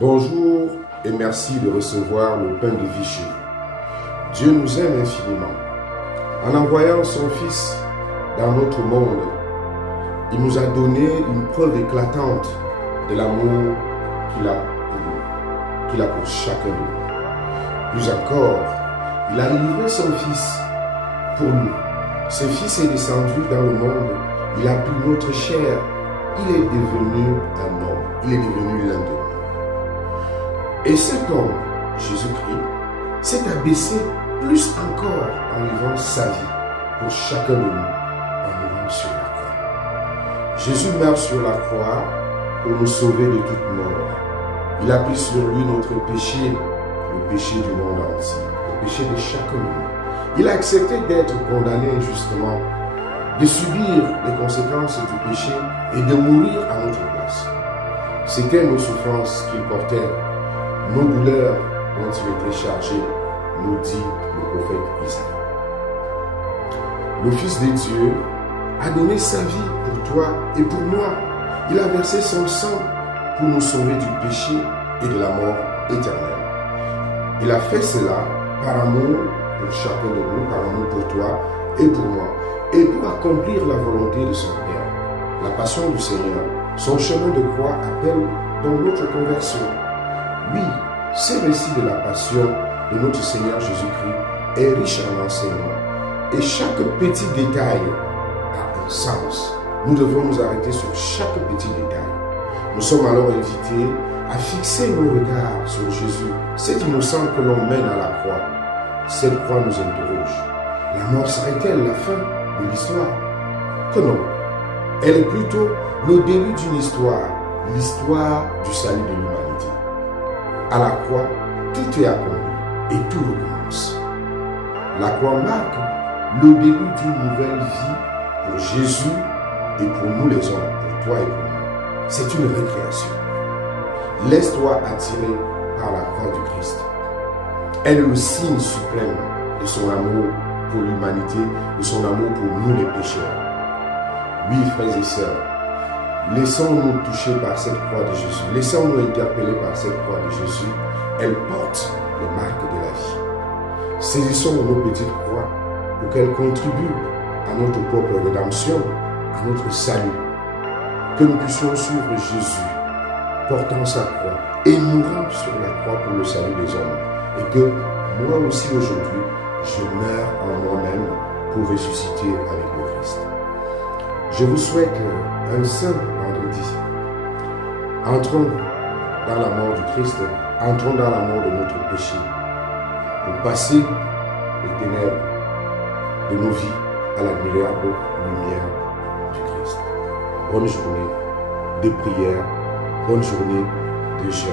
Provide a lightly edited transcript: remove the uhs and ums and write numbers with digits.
Bonjour et merci de recevoir le pain de vie chez vous. Dieu nous aime infiniment. En envoyant son Fils dans notre monde, il nous a donné une preuve éclatante de l'amour qu'il a pour chacun de nous. Plus encore, il a livré son Fils pour nous. Ce Fils est descendu dans le monde, il a pris notre chair, il est devenu un homme, il est devenu l'un de nous. Et cet homme, Jésus-Christ, s'est abaissé plus encore en livrant sa vie pour chacun de nous, en mourant sur la croix. Jésus meurt sur la croix pour nous sauver de toute mort. Il a pris sur lui notre péché, le péché du monde entier, le péché de chacun de nous. Il a accepté d'être condamné injustement, de subir les conséquences du péché et de mourir à notre place. C'était nos souffrances qu'il portait, nos douleurs dont il était chargé, nous dit le prophète Isaïe. Le Fils de Dieu a donné sa vie pour toi et pour moi. Il a versé son sang pour nous sauver du péché et de la mort éternelle. Il a fait cela par amour pour chacun de nous, par amour pour toi et pour moi, et pour accomplir la volonté de son Père. La passion du Seigneur, son chemin de croix appelle dans notre conversion. Oui, ce récit de la passion de notre Seigneur Jésus-Christ est riche en enseignements et chaque petit détail a un sens. Nous devons nous arrêter sur chaque petit détail. Nous sommes alors invités à fixer nos regards sur Jésus, cet innocent que l'on mène à la croix. Cette croix nous interroge. La mort serait-elle la fin de l'histoire? Que non. Elle est plutôt le début d'une histoire, l'histoire du salut de l'humanité. À la croix, tout est accompli et tout recommence. La croix marque le début d'une nouvelle vie pour Jésus et pour nous les hommes, pour toi et pour moi. C'est une récréation. Laisse-toi attirer par la croix du Christ. Elle est le signe suprême de son amour pour l'humanité, de son amour pour nous les pécheurs. Oui, frères et sœurs, laissons-nous toucher par cette croix de Jésus. Laissons-nous interpeller par cette croix de Jésus. Elle porte les marques de la vie. Saisissons nos petites croix pour qu'elles contribuent à notre propre rédemption, à notre salut. Que nous puissions suivre Jésus, portant sa croix et mourant sur la croix pour le salut des hommes. Et que moi aussi aujourd'hui, je meurs en moi-même pour ressusciter avec le Christ. Je vous souhaite un saint vendredi. Entrons dans la mort du Christ, entrons dans la mort de notre péché, pour passer les ténèbres de nos vies à l'admirable lumière du Christ. Bonne journée de prière, bonne journée de jeûne.